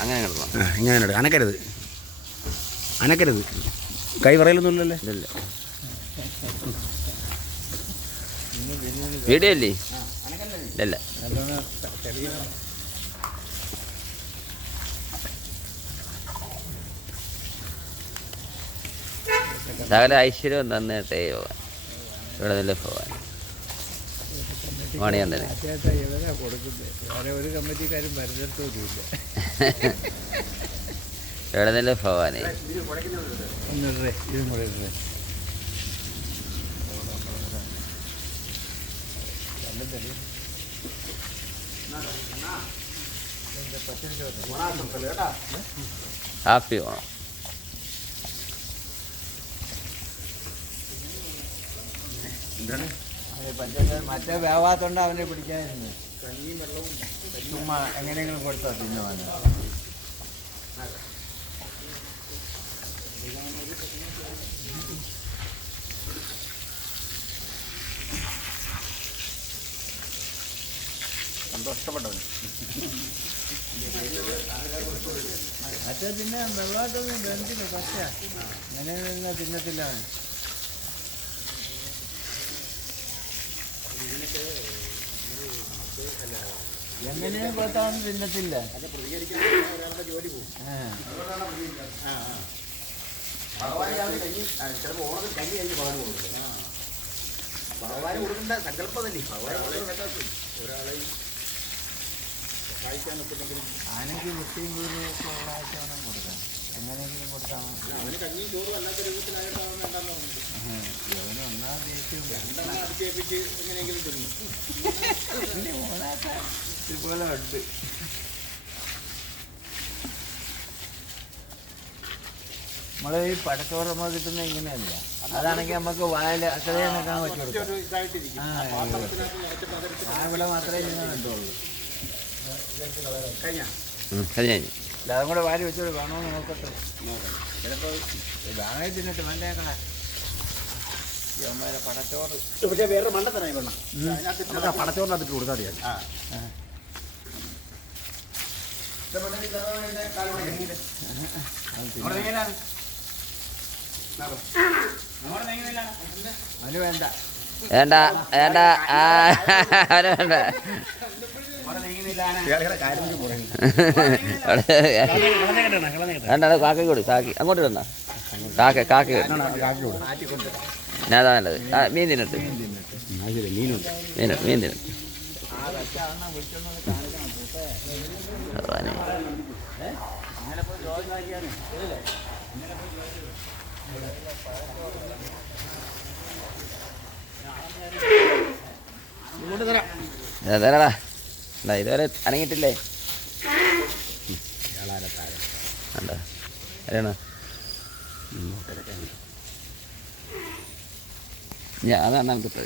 അങ്ങനെ കിടക്കണം. ഇങ്ങനെ അനക്കരുത്, അനക്കരുത്. കൈ പറയലൊന്നുമില്ലല്ലേ? ഇല്ല. വീഡിയോ അല്ലേ? ഇല്ല. സകല ഐശ്വര്യം തന്നിട്ടേ പോവാൻ, ഇവിടെ നിന്നല്ലേ പോവാൻ. മണിയാൻ തന്നെ ഒരു കമ്മിറ്റിക്കാരും പരിചയത്തോന്നുമില്ല. ഇവിടെ നിന്നല്ലേ പോവാനേ. ഇതും കൂടെ ഹാപ്പി ഓണം. മറ്റേ വേവാത്തോണ്ട് അവനെ പിടിക്കാതിരുന്നു. ചുമ്മാ എങ്ങനെയെങ്കിലും കൊടുത്താ തിന്നുവാൻ. സന്തോഷപ്പെട്ടവൻ. മറ്റേ പിന്നെ വെള്ളമായിട്ടൊന്നും ബന്ധില്ല. പക്ഷേ അങ്ങനെ നിന്നാ തിന്നത്തില്ല അവൻ. എങ്ങനെയും കൊടുത്താവൊന്നും തിന്നത്തില്ല. ഭഗവാന് കൊടുക്കേണ്ട സങ്കല്പം തന്നെ. ആനയ്ക്ക് വൃത്തിയും വീടുമൊക്കെ ഉള്ള ആഴ്ച കൊടുക്കാം. എങ്ങനെയെങ്കിലും കൊടുത്താൽ ഇവന് ഒന്നാം ദേശീയം ഇതുപോലെ ഉണ്ട്. നമ്മള് ഈ പടച്ചോറ് നമ്മൾ കിട്ടുന്ന ഇങ്ങനെയല്ല. അതാണെങ്കിൽ നമുക്ക് വായിൽ അത്രയും നിൽക്കാൻ പറ്റുള്ളൂ. ഇവിടെ മാത്രമേ ഇങ്ങനെ കണ്ടുള്ളൂ. അതും കൂടെ വാരി വെച്ചോളൂ. വേണമെന്ന് നോക്കട്ടെ. ചിലപ്പോൾ വേണമെങ്കിൽ തിന്നിട്ട് വേണ്ടേക്കണേ. ഇവന്മാരെ പടച്ചോറ്. പക്ഷേ വേറെ മണ്ടത്തനായി വേണം. നമുക്ക് ആ പടച്ചോറിനകത്തിട്ട് കൊടുത്താൽ മതിയാ. അവന് വേണ്ട, വേണ്ട വേണ്ട, അവന് വേണ്ട. വേണ്ട, കാക്കി കൊടു. കാക്കി അങ്ങോട്ട് ഇടണ്ട. കാക്കി ഞാൻ അതാ വേണ്ടത്. മീൻ തിന്നിട്ട്, മീൻ തിന്നിട്ട്. തരാടാ. ഇതുവരെ അനങ്ങിയിട്ടില്ലേ? ഉണ്ടോ? ആരാണ്? ഞാൻ അതാണ് നമുക്ക്